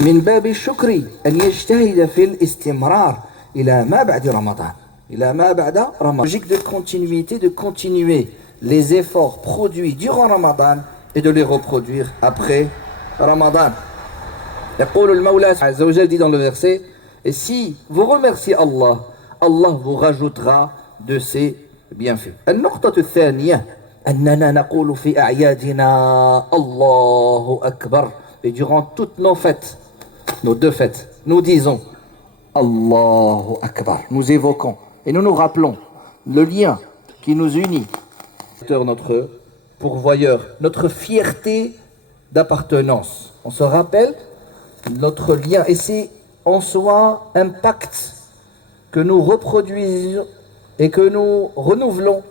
من باب الشكر أن يجتهد في الاستمرار إلى ما بعد رمضان. إلى ما بعد رمضان. Logique de continuité, de continuer les efforts produits durant Ramadan et de les reproduire après Ramadan. يقول المولى عز وجل dit dans le verset, et si vous remerciez Allah, Allah vous rajoutera de ses bienfaits. النقطة الثانية أننا نقول في أعيادنا الله أكبر. Et durant toutes nos fêtes, nos deux fêtes, nous disons Allahu Akbar. Nous évoquons et nous nous rappelons le lien qui nous unit, notre pourvoyeur, notre fierté d'appartenance. On se rappelle notre lien et c'est en soi un pacte que nous reproduisons et que nous renouvelons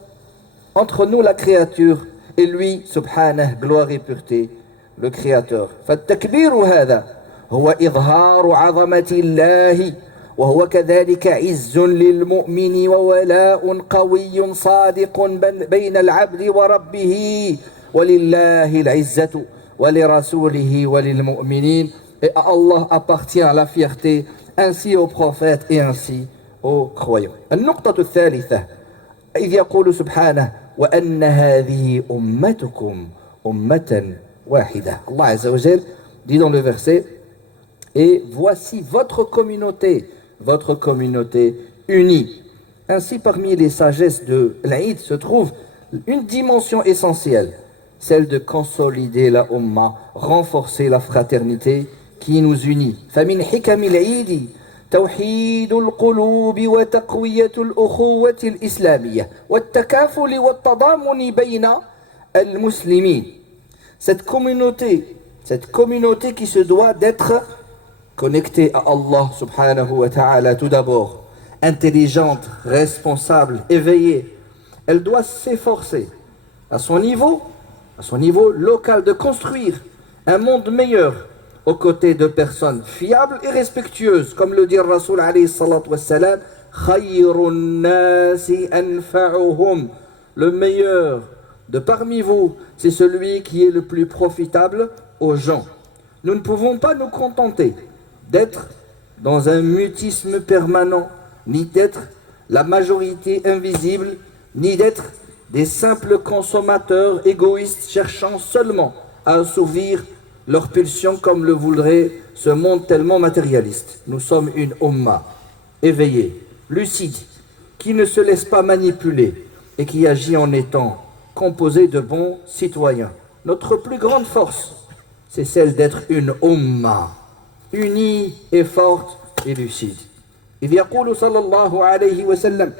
entre nous la créature et lui, subhanah, gloire et pureté, le créateur. فالتكبير هذا هو إظهار عظمة الله وهو كذلك عز للمؤمن وولاء قوي صادق بين العبد وربه ولله العزة ولرسوله وللمؤمنين. Et à Allah appartient la fierté, ainsi aux prophètes et ainsi aux croyants. النقطة الثالثة إذ يقول سبحانه وأن هذه أمتكم أمة واحدة. Allah Azza wa Jal dit dans le verset, et voici votre communauté unie. Ainsi, parmi les sagesses de l'Aïd se trouve une dimension essentielle, celle de consolider la Ummah, renforcer la fraternité qui nous unit. فمن حكم العيد توحيد القلوب وتقوية الأخوة الإسلامية والتكافل والتضامن بين المسلمين. Cette communauté qui se doit d'être connectée à Allah subhanahu wa ta'ala tout d'abord, intelligente, responsable, éveillée, elle doit s'efforcer à son niveau local de construire un monde meilleur aux côtés de personnes fiables et respectueuses, comme le dit le Rasoul alayhi salatu wassalam, khayrun nasi anfa'uhum, le meilleur de parmi vous, c'est celui qui est le plus profitable aux gens. Nous ne pouvons pas nous contenter d'être dans un mutisme permanent, ni d'être la majorité invisible, ni d'être des simples consommateurs égoïstes cherchant seulement à assouvir leurs pulsions comme le voudrait ce monde tellement matérialiste. Nous sommes une Ummah éveillée, lucide, qui ne se laisse pas manipuler et qui agit en étant composée de bons citoyens. Notre plus grande force, c'est celle d'être une Ummah unie et forte et lucide. إذ يقول صلى الله عليه وسلم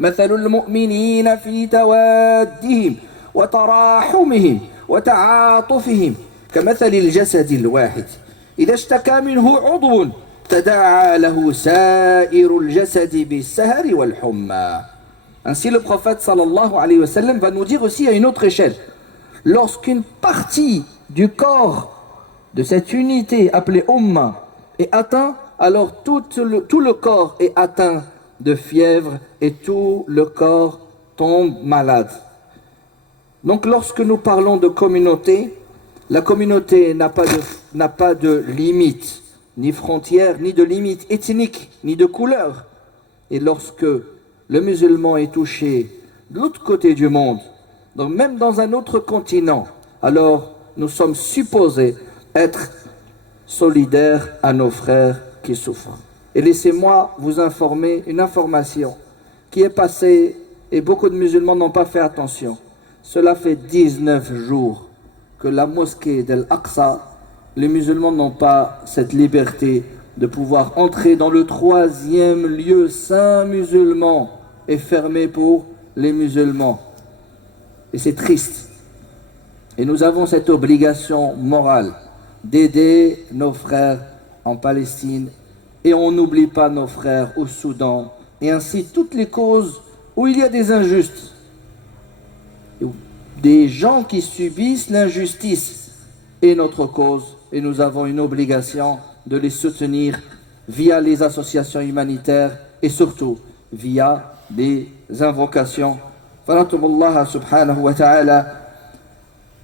مثل المؤمنين في توادهم وتراحمهم وتعاطفهم كمثل الجسد الواحد إذا اشتكى منه عضو تداعى له سائر الجسد بالسهر والحمى. Ainsi le prophète sallallahu alayhi wa sallam va nous dire aussi à une autre échelle, lorsqu'une partie du corps de cette unité appelée Ummah est atteint, alors tout le corps est atteint de fièvre et tout le corps tombe malade. Donc lorsque nous parlons de communauté, la communauté n'a pas de limite, ni frontière, ni de limite ethnique, ni de couleur. Et lorsque le musulman est touché de l'autre côté du monde, donc même dans un autre continent, alors nous sommes supposés être solidaires à nos frères qui souffrent. Et laissez-moi vous informer une information qui est passée et beaucoup de musulmans n'ont pas fait attention. Cela fait 19 jours que la mosquée d'Al-Aqsa, les musulmans n'ont pas cette liberté de pouvoir entrer dans le 3e lieu saint musulman et fermé pour les musulmans. Et c'est triste. Et nous avons cette obligation morale d'aider nos frères en Palestine et on n'oublie pas nos frères au Soudan et ainsi toutes les causes où il y a des injustes, des gens qui subissent l'injustice est notre cause et nous avons une obligation de les soutenir via les associations humanitaires et surtout via des invocations. فنطلب الله سبحانه وتعالى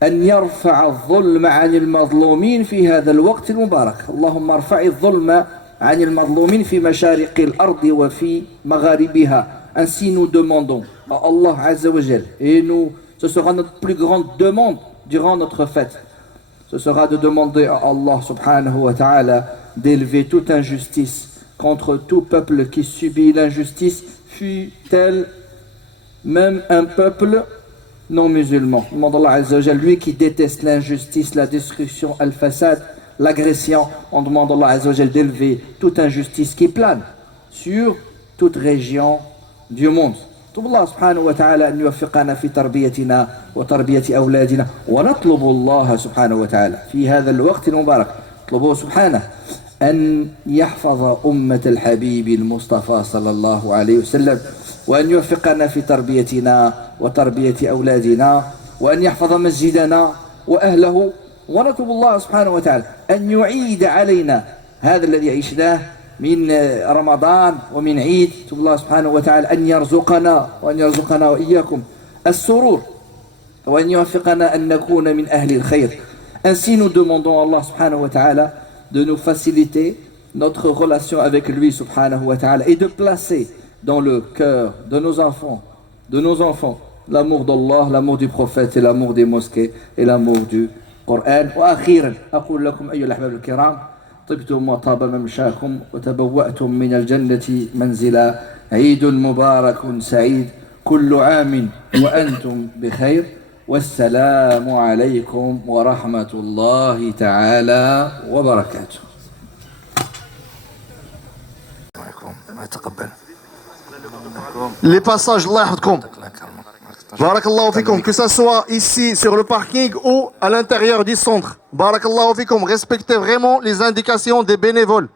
أن يرفع الظلم عن المظلومين في هذا الوقت المبارك. اللهم ارفع الظلم عن المظلومين في مشارق الأرض وفي مغاربها. Ainsi nous demandons à Allah Azza wa Jal, et nous, ce sera notre plus grande demande durant notre fête. Ce sera de demander à Allah subhanahu wa ta'ala d'élever toute injustice contre tout peuple qui subit l'injustice, fût-elle même un peuple non musulman. Demande Allah Azza wa Jal, lui qui déteste l'injustice, la destruction, al-fasad, l'agression. On demande Allah Azza wa Jal d'élever toute injustice qui plane sur toute région du monde. نطلب الله سبحانه وتعالى أن يوفقنا في تربيتنا وتربية أولادنا، ونطلب الله سبحانه وتعالى في هذا الوقت المبارك نطلبه سبحانه أن يحفظ أمة الحبيب المصطفى صلى الله عليه وسلم، وأن يوفقنا في تربيتنا وتربية أولادنا، وأن يحفظ مسجدنا وأهله. ونطلب الله سبحانه وتعالى أن يعيد علينا هذا الذي عشناه من رمضان ومن عيد. نطلب الله سبحانه وتعالى أن يرزقنا وإياكم السرور، وأن يوفقنا أن نكون من أهل الخير. Ainsi nous demandons à Allah subhanahu wa ta'ala de nous faciliter notre relation avec lui subhanahu wa ta'ala et de placer dans le cœur de nos enfants l'amour d'Allah, l'amour du prophète et l'amour des mosquées et l'amour du Coran. وأخيرا أقول لكم أيها الأحباب الكرام، طبتم وطاب ممشاكم وتبوأتم من الجنة منزلا. عيد مبارك سعيد، كل عام وأنتم بخير، والسلام عليكم ورحمة الله تعالى وبركاته. Les passages, Allah yahfadkoum. Barakallahu fikum, que ça soit ici sur le parking ou à l'intérieur du centre. Barakallahu fikum, respectez vraiment les indications des bénévoles.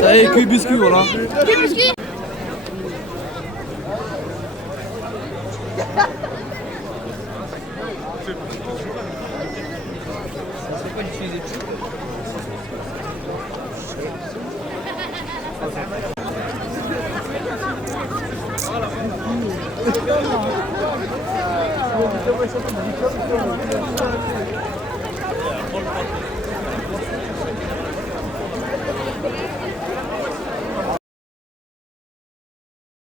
Ça y est, cuit biscuit, voilà.